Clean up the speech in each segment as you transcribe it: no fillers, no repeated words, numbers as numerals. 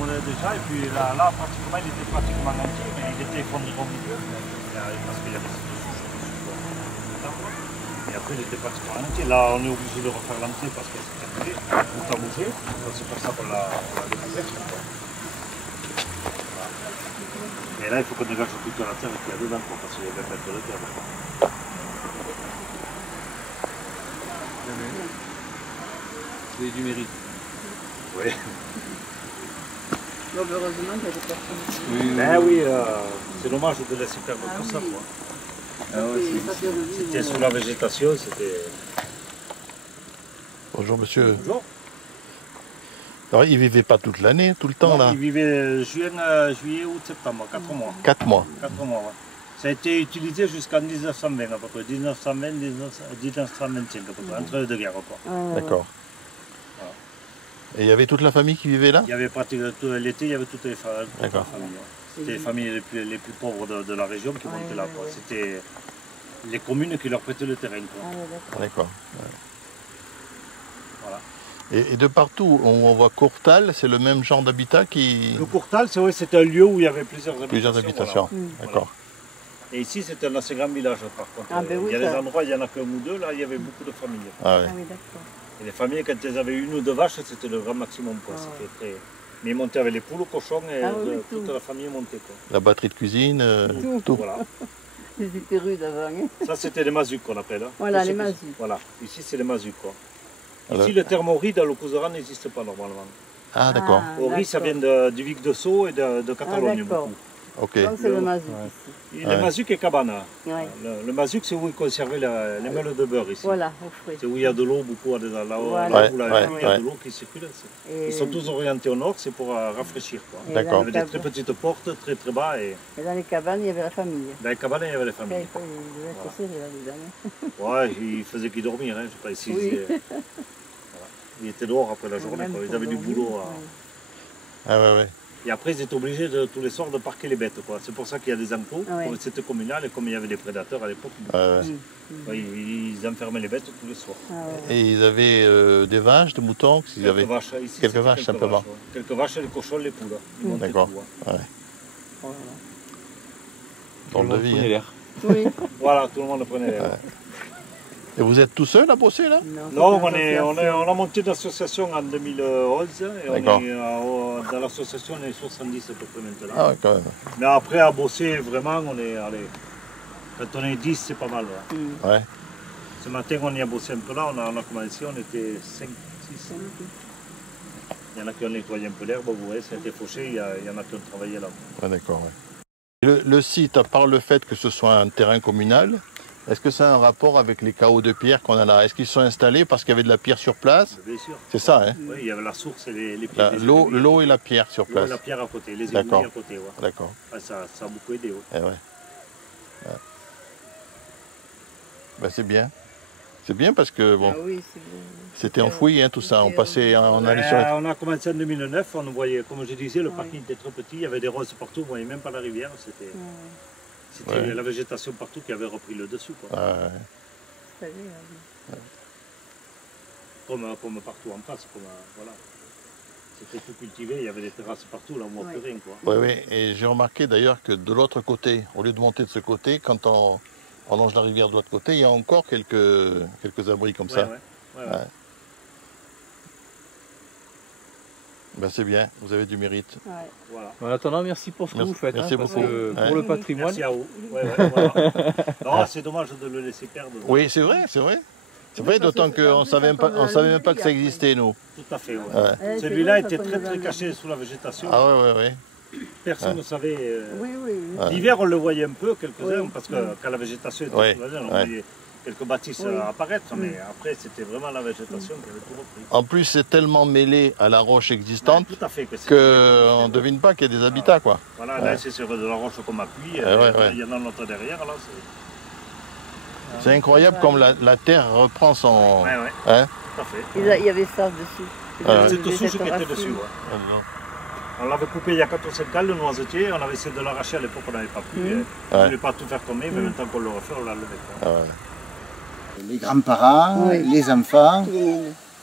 monnaie déjà, et puis là pratiquement, il était pratiquement entier, mais il était effondré au milieu, parce qu'il y avait cette souche dessus. Et après, il était pratiquement entier. Là, on est obligé de refaire l'entrée parce qu'elle s'est calculée, tout a bougé, c'est pour ça qu'on l'a découvert. Et là, il faut qu'on dégage toute la terre qu'il y a dedans, parce qu'il y a 20 mètres de terre. C'est du mérite. Oui. Bon, heureusement qu'il y a des personnes. Oui, Ben oui, c'est dommage de laisser perdre tout ça. Quoi. Ah ouais, C'était sous la végétation, c'était... Bonjour monsieur. Bonjour. Alors il vivait pas toute l'année, tout le temps là? Il vivait juillet, août, septembre, 4 mois. 4 mois. 4 mois, ouais. Ça a été utilisé jusqu'en 1920 à peu près, 1920, 1925 à peu près, entre les deux guerres. D'accord. Et il y avait toute la famille qui vivait là? Il y avait pratiquement l'été, il y avait toutes les familles. C'était les familles les plus pauvres de la région qui montaient là. C'était les communes qui leur prêtaient le terrain. D'accord. Voilà. Et de partout, on voit Courtal, c'est le même genre d'habitat qui... Le Courtal, c'est vrai, c'était un lieu où il y avait plusieurs habitations. Voilà. D'accord. Et ici, c'est un assez grand village, par contre. Ah, ben oui, il y a des endroits, il n'y en a qu'un ou deux, là, il y avait beaucoup de familles. Ah, ouais. Ah oui, d'accord. Et les familles, quand elles avaient une ou deux vaches, c'était le grand maximum. Quoi. Très... Mais ils montaient avec les poules, cochons, et toute la famille montait. Quoi. La batterie de cuisine, tout. Voilà. C'était rude avant. Hein. Ça, c'était les mazucs qu'on appelle. Hein. Voilà, les mazucs. Voilà, ici, c'est les mazucs. Quoi. Alors... Ici, le terme ori dans le Couseran n'existe pas normalement. Ah, d'accord. Ori, ça vient du Vic de Sceaux et de Catalogne. Beaucoup. Ok. Donc c'est le mazuc ici. Les mazucs et cabana. Ouais. Le mazuc, c'est où ils conservaient les meules de beurre ici. Voilà, au frais. C'est où il y a de l'eau, beaucoup là-haut, Voilà. il y a de l'eau qui circule. Ils sont tous orientés au nord, c'est pour rafraîchir. D'accord. Il y avait des très petites portes, très très bas. Et dans les cabanes, il y avait la famille. Dans les cabanes, il y avait la famille. Il devait être là-dedans. Ouais, il faisait qu'ils dormir. Hein. Je sais pas ici. Oui. Ils étaient dehors après la journée. Ils avaient du boulot. Ah ouais, ouais. Et après, ils étaient obligés tous les soirs de parquer les bêtes. C'est pour ça qu'il y a des enclos. C'était communal et comme il y avait des prédateurs à l'époque, ils enfermaient les bêtes tous les soirs. Et ils avaient des vaches, des moutons? Quelques vaches, ici, quelques vaches simplement. Quelques vaches, les cochons, les poules. D'accord. Drôle de vie. L'air. Oui. Voilà, tout le monde prenait l'air. Et vous êtes tout seul à bosser là? Non, on a monté une association en 2011 et on est dans l'association, on est 70 à peu près maintenant. Ah ouais, quand même. Mais après à bosser vraiment, on est allez, quand on est 10 c'est pas mal. Ouais. Ce matin on y a bossé un peu là, on a commencé, on était 5, 6. Il y en a qui ont nettoyé un peu l'herbe, vous voyez, ça a été fauché, il y en a qui ont travaillé là. Ouais, d'accord. Ouais. Le site, à part le fait que ce soit un terrain communal, est-ce que ça a un rapport avec les cahots de pierre qu'on a là? Est-ce qu'ils sont installés parce qu'il y avait de la pierre sur place? Bien sûr. C'est ça, hein? Oui, il y avait la source et les pierres. L'eau et la pierre sur place. La pierre à côté, les égouts à côté. Ouais. D'accord. Ça a beaucoup aidé. Ouais. Eh ouais. Ouais. Ben, c'est bien. C'est bien parce que bon, c'était enfoui, hein, tout ça. On passait, on allait sur On a commencé en 2009, on voyait, comme je disais, le parking était trop petit, il y avait des roses partout, on ne voyait même pas la rivière. C'était la végétation partout qui avait repris le dessus. Quoi. Comme partout en face. Voilà. C'était tout cultivé, il y avait des terrasses partout, là on ne voit plus rien. Oui, oui, et j'ai remarqué d'ailleurs que de l'autre côté, au lieu de monter de ce côté, quand on longe la rivière de l'autre côté, il y a encore quelques abris comme ça. Ouais. Ben, c'est bien, vous avez du mérite. Voilà. En attendant, merci pour ce que vous faites. Merci parce beaucoup. que pour le patrimoine. Merci à vous. Voilà. Non, c'est dommage de le laisser perdre. Oui, c'est vrai, c'est vrai. C'est vrai, d'autant qu'on ne savait même pas que ça existait, nous. Tout à fait, ouais. Celui-là était très très caché sous la végétation. Ah ouais. Personne ne savait. L'hiver, on le voyait un peu, quelques-uns, parce que quand la végétation était sous la neige, on voyait quelques bâtisses apparaître, mais après, c'était vraiment la végétation qui avait tout repris. En plus, c'est tellement mêlé à la roche existante qu'on ne devine pas qu'il y a des habitats, quoi. Voilà, là, c'est sur de la roche comme appui, il y en a l'autre derrière, là, c'est incroyable comme la terre reprend son... Hein? Tout à fait. Il y avait ça dessus. Cette souche qui était dessus, On l'avait coupé il y a 4 ou 5 ans, le noisetier, on avait essayé de l'arracher à l'époque, on n'avait pas pu. On ne voulait pas tout faire tomber, mais maintenant qu'on le refait, on l'a levé. Les grands-parents, les enfants,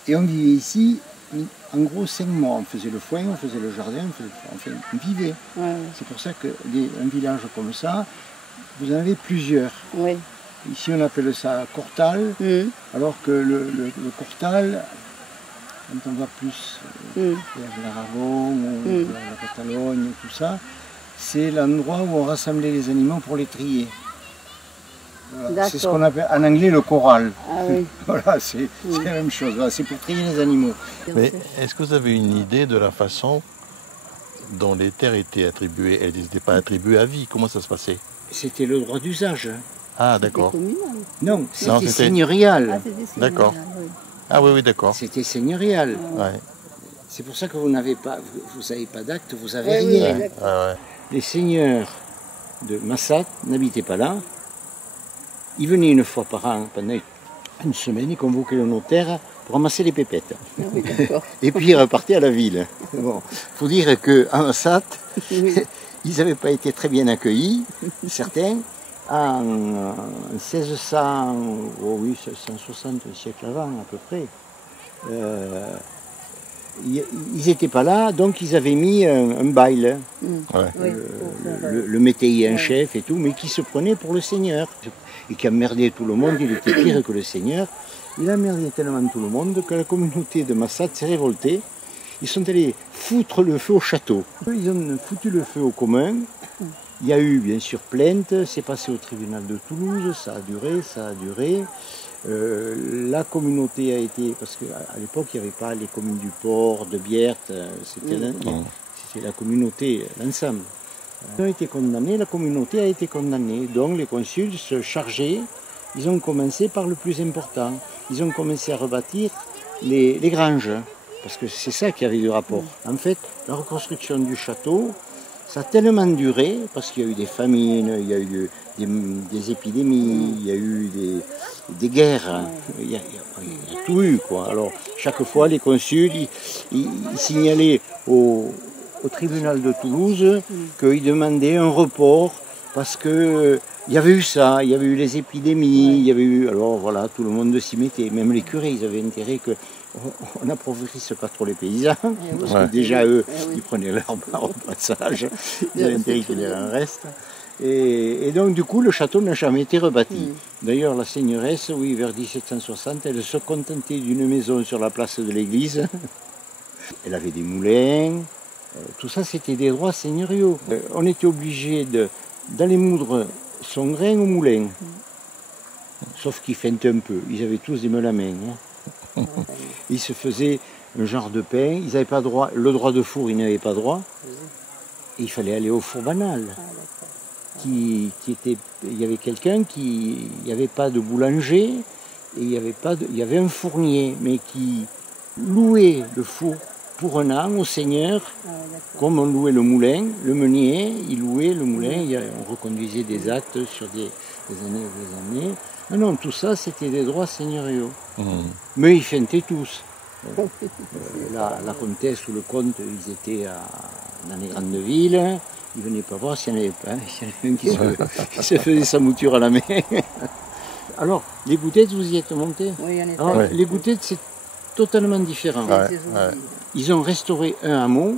et on vivait ici en gros 5 mois. On faisait le foin, on faisait le jardin, on vivait. Ouais. C'est pour ça qu'un village comme ça, vous en avez plusieurs. Oui. Ici on appelle ça Cortal, alors que le Cortal, quand on va plus vers l'Aragon ou la Catalogne, tout ça, c'est l'endroit où on rassemblait les animaux pour les trier. Voilà. C'est ce qu'on appelle en anglais le corral. Ah oui. Voilà, c'est la même chose. Voilà, c'est pour trier les animaux. Mais est-ce que vous avez une idée de la façon dont les terres étaient attribuées? Elles n'étaient pas attribuées à vie. Comment ça se passait? C'était le droit d'usage. Ah, d'accord. Non, Non, c'était c'était- seigneurial. Ah, c'était ça. D'accord. Oui. Ah oui, oui, d'accord. C'était seigneurial. Ouais. C'est pour ça que vous n'avez pas, vous n'avez pas d'acte, vous avez Oui, oui, rien. oui. Ouais, ouais. Les seigneurs de Massat n'habitaient pas là. Ils venaient une fois par an, pendant une semaine, ils convoquaient le notaire pour ramasser les pépettes. Ah oui, d'accord. Et puis ils repartaient à la ville. Bon, faut dire qu'à Massat, Oui. ils n'avaient pas été très bien accueillis, certains. En 1600, oh oui, 160 siècles avant à peu près, ils n'étaient pas là, donc ils avaient mis un bail. Ouais. Oui, Le métayer en chef et tout, mais qui se prenait pour le seigneur. Et qui emmerdait tout le monde, il était pire que le seigneur. Il emmerdait tellement tout le monde que la communauté de Massat s'est révoltée. Ils sont allés foutre le feu au château. Ils ont foutu le feu au commun. Il y a eu bien sûr plainte, c'est passé au tribunal de Toulouse, ça a duré. La communauté a été, parce qu'à l'époque il n'y avait pas les communes du Port, de Bierte, c'était la communauté, l'ensemble. Ils ont été condamnés, la communauté a été condamnée. Donc les consuls se chargeaient, ils ont commencé par le plus important. Ils ont commencé à rebâtir les granges, parce que c'est ça qui avait du rapport. En fait, la reconstruction du château, ça a tellement duré, parce qu'il y a eu des famines, il y a eu des épidémies, il y a eu des guerres, il y a tout eu, quoi. Alors, chaque fois, les consuls, ils signalaient au tribunal de Toulouse qu'ils demandaient un report parce que il y avait eu ça, il y avait eu les épidémies, il y avait eu, alors voilà, tout le monde s'y mettait, même les curés, ils avaient intérêt que on n'appauvrisse pas trop les paysans, parce que déjà eux, ils prenaient leur part au passage, ils avaient intérêt qu'il y ait un reste. Et donc du coup, le château n'a jamais été rebâti. D'ailleurs, la seigneuresse, oui, vers 1760, elle se contentait d'une maison sur la place de l'église. Elle avait des moulins. Tout ça, c'était des droits seigneuriaux. On était obligé d'aller moudre son grain au moulin. Sauf qu'ils feintaient un peu. Ils avaient tous des meules à main. Ils se faisaient un genre de pain. Ils n'avaient pas droit. Le droit de four, ils n'avaient pas droit. Et il fallait aller au four banal. Il y avait quelqu'un il n'y avait pas de boulanger. Et il y avait un fournier, mais qui louait le four pour un an au seigneur, comme on louait le moulin, le meunier, il louait le moulin, on reconduisait des actes sur des années et des années. Mais non, tout ça, c'était des droits seigneuriaux. Mais ils feintaient tous. La comtesse ou le comte, ils étaient dans les grandes villes, ils ne venaient pas voir s'il n'y en avait pas, s'il y en avait un qui se faisait sa mouture à la main. Alors, les Goutettes, vous y êtes montés? Oui, on est Alors, les Goutettes, c'est totalement différent. Ils ont restauré un hameau,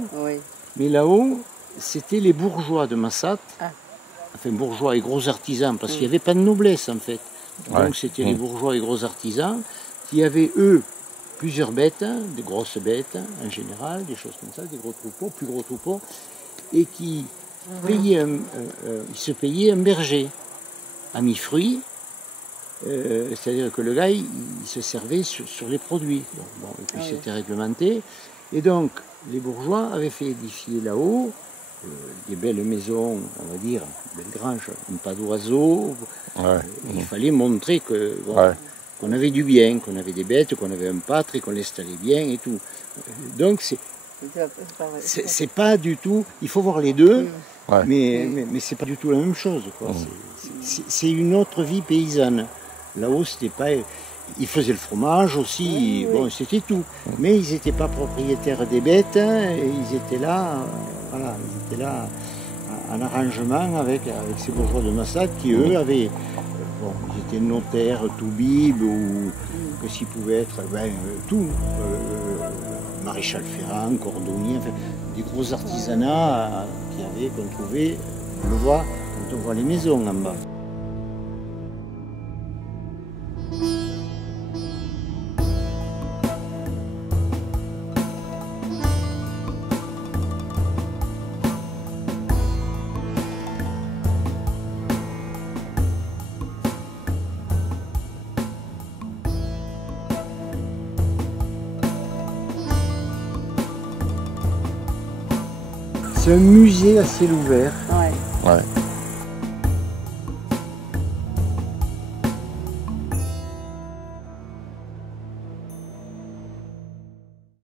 mais là-haut, c'était les bourgeois de Massat, enfin bourgeois et gros artisans, parce qu'il n'y avait pas de noblesse en fait. Donc c'était les bourgeois et gros artisans qui avaient, eux, plusieurs bêtes, des grosses bêtes en général, des choses comme ça, des gros troupeaux, plus gros troupeaux, et qui se payaient un berger à mi-fruit. C'est-à-dire que le gars, il se servait sur les produits. Bon, et puis c'était réglementé. Et donc, les bourgeois avaient fait édifier là-haut des belles maisons, on va dire, belles granges, pas d'oiseaux. Il fallait montrer qu'on avait du bien, qu'on avait des bêtes, qu'on avait un pâtre et qu'on l'installait bien et tout. Donc, c'est pas du tout... Il faut voir les deux, mais c'est pas du tout la même chose, quoi. C'est une autre vie paysanne. Là-haut, c'était pas... Ils faisaient le fromage aussi, bon, c'était tout. Mais ils n'étaient pas propriétaires des bêtes, et ils étaient là, voilà, ils étaient là en arrangement avec ces bourgeois de Massat qui, eux, avaient... Bon, ils étaient notaires, tout bible, ou que s'ils pouvaient être, tout. maréchal Ferrand, cordonnier, enfin, des gros artisanats qu'on trouvait, on le voit quand on voit les maisons en bas. C'est un musée à ciel ouvert. Ouais. Ouais.